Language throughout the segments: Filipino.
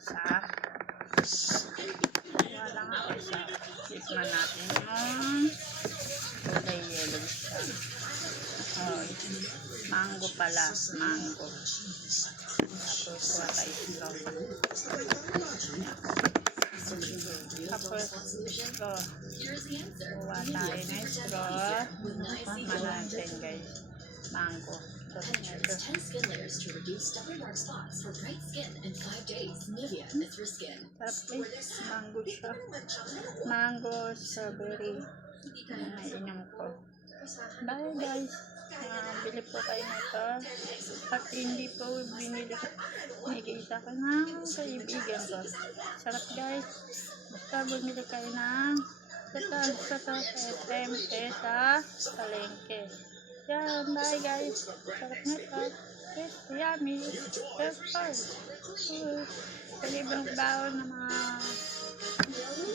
sa wala nga isa. Tikman natin yung kulay yellow siya. Oh, mango pala. Mango. Tapos kuha tayo straw. Tapos straw. Kuha tayo ng straw. Manantin guys. Mango. Penetrates 10 skin layers to reduce stubborn dark spots for bright skin in 5 days. Nivea is for skin. Tapos mango siya. Mango strawberry. Nainom ko. Bye guys. Bili po kayo nito. At hindi po binili sa akin ng kaibigan ko. Sarap guys. Basta bumili kayo ng sa FME sa palengke. Yan, bye guys. Sarap nito. Yes, yummy. Yes, fine. Kalibang baon ng mga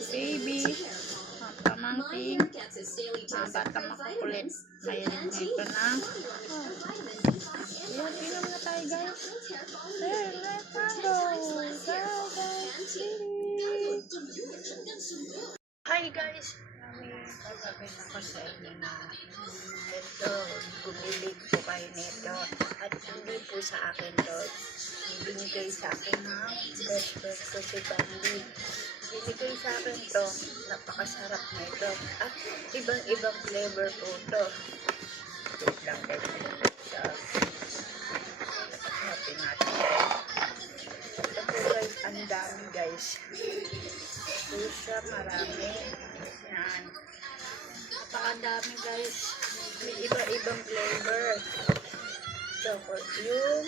baby, mga pamangking, mga batang makukulit. Ngayon dito na. Yan, inom na tayo guys. Then, let's go. Hi guys. Sasabihin ako sa inyo na ito, bumili po kayo nito at hindi po sa akin to. Binigay sa akin ng best friend ko si Bambi. Binigay sa akin to, napakasarap na ito. At ibang flavor po to. Wait lang guys. Hanapin natin guys. Ito po guys, ang dami guys. Ito siya, marami. Yan. Napakadami guys. May iba-ibang flavor. Chocolate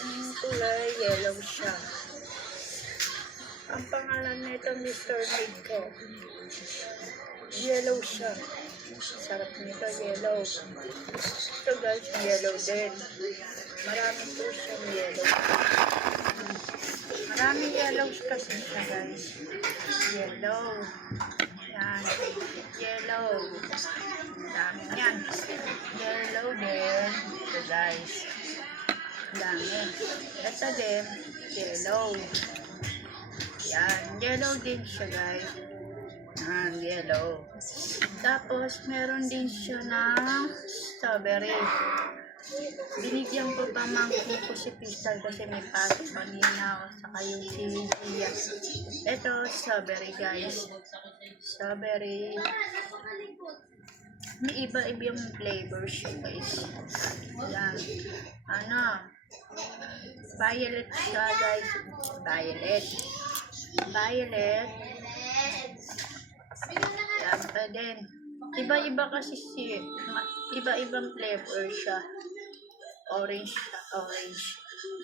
yung kulay yellow siya. Ang pangalan nito Mr. Nico. Yellow siya. Sarap nito, yellow. Ito guys, yellow din. Marami po siyang yellow. Maraming yellow kasi siya guys. Yellow. Yan. Yellow. Dami yan. Yellow din. Ito guys. Dami. Ito din. Yellow. Yan. Yellow din siya guys. Yan. Yellow. Tapos meron din siya ng strawberry. Binigyan ko pamangkin ko si Crystal kasi may pasok kanina saka yung si Gia. Ito, strawberry guys. Strawberry. May iba-ibang flavor siya guys. Yan. Violet siya guys. Violet. Yan pa din. Iba-iba kasi iba-ibang flavor siya. Orange.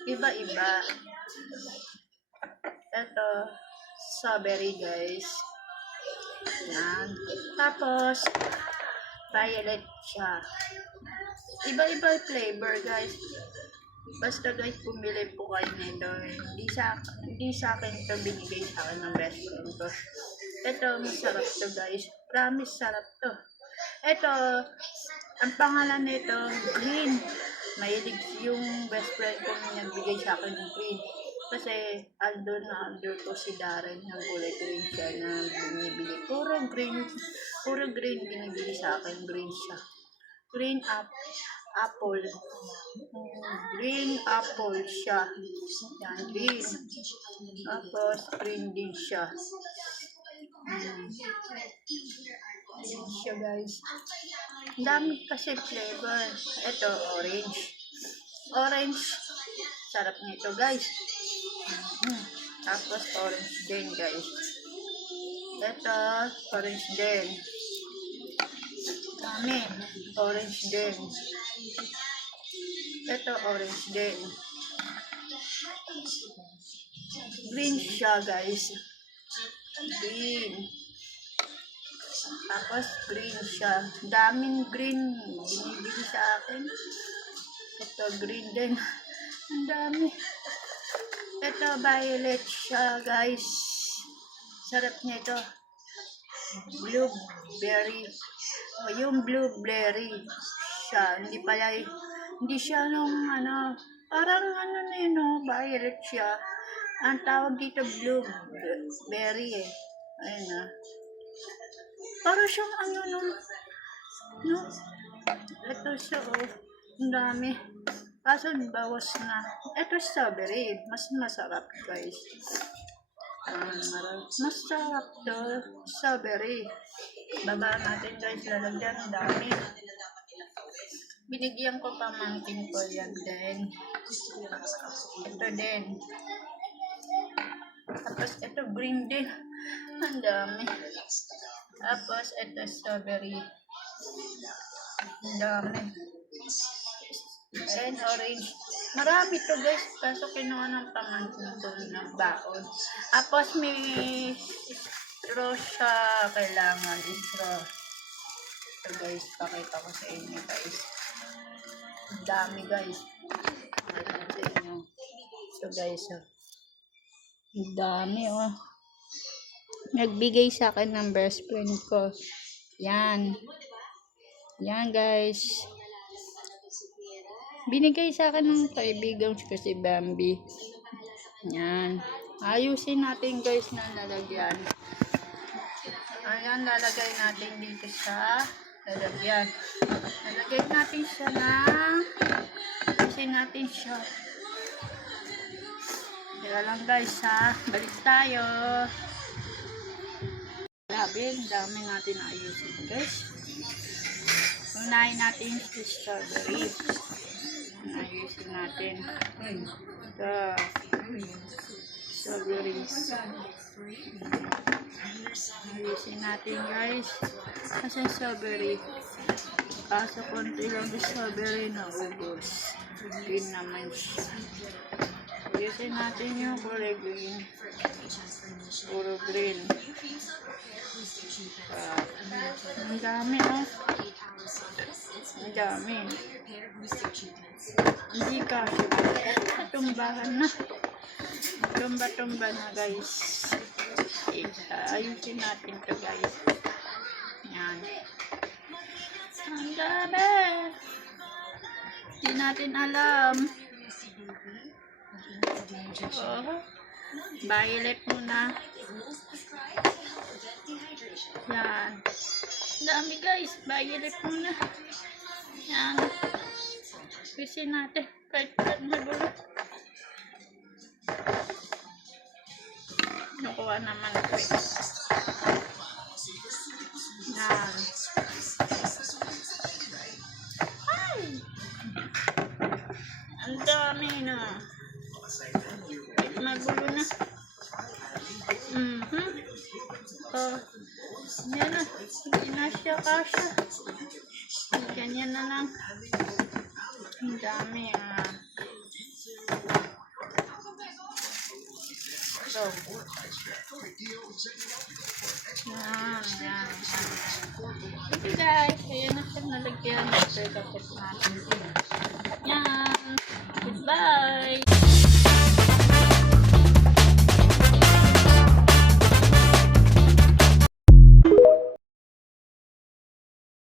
Iba-iba. Ito, strawberry guys. Yan. Tapos, violet siya. Iba-iba flavor guys. Basta guys, pumili po kayo nito. Hindi sa akin ito binigay sa akin ng best friend ko. Ito, masarap to guys. Promise, sarap to. Ito, ang pangalan nito, green. Mahilig yung best friend ko na nagbigay sa akin ng green. Kasi, aldon ko si Darren ng kulay green siya na binibili. Puro green binibili sa akin. Green siya. Green apple. Green apple siya. Yan, green. Tapos, green din siya. Green siya guys. Dami kasi flavor. Ito, orange. Orange. Sarap nito guys. Tapos, orange din guys. Ito, orange din. Dami. Orange din. Ito, orange din. Green siya guys. Green. Tapos green siya. Daming green binibili sa akin. Ito green din. Ang dami. Ito violet siya guys. Sarap nito. Blueberry. O yung blueberry siya. Hindi siya nung parang na yun, violet siya. Ang tawag dito blueberry eh. Ayun na. Para siyang ano no? Ito siya oh. Ang dami. Kaso bawas na. Ito strawberry. Mas masarap guys. Masarap to. Strawberry. Baba natin guys. Lalagyan. Ang dami. Binigyan ko pamangkin ko yan din. Ito din. Tapos ito green din. Ang dami. Tapos ito strawberry. Ang dami. And orange. Marami to guys. Kaso kinuha ng pamangkin ko ng baon. Tapos may straw siya. Kailangan straw. Ito guys. Pakita ko sa inyo guys. Ang dami guys. Pakita ko sa inyo. Ito guys. Ang dami oh. Nagbigay sa akin ng best friend ko. Yan. Yan guys. Binigay sa akin ng kaibigan ko si Bambi. Yan. Ayusin natin guys na lalagyan. Ayan, lalagay natin dito sa lalagyan. Lalagay natin siya ng ayusin natin siya. Kaya lang guys ha. Balik tayo. Grabe, ang dami natin ayusin guys. Unahin natin si strawberry. Ayusin natin. Strawberry. Ayusin natin guys. Kasi strawberry. Kaso konti lang yung strawberry na ubos. Green naman siya. Ayusin natin yung kulay green. Puro green. Ang dami oh. Ang dami. Hindi kasi. Tumbahan na. Tumba-tumba na guys. Ayusin natin to guys. Yan. Ang dami. Hindi natin alam. Oh. Violet muna. Yan. Dami guys. Violet muna. Yan. Pisin natin. Kahit magulo. Nakuha naman ito eh. Yan. Ay! Ang dami na. Magulo na. Oh. Yan na. Hindi na siya kasha. Ganyan na lang. Ang dami So. Yan. Okay guys. Ayan na siya nalagyan. Kapit natin. Yan. Goodbye.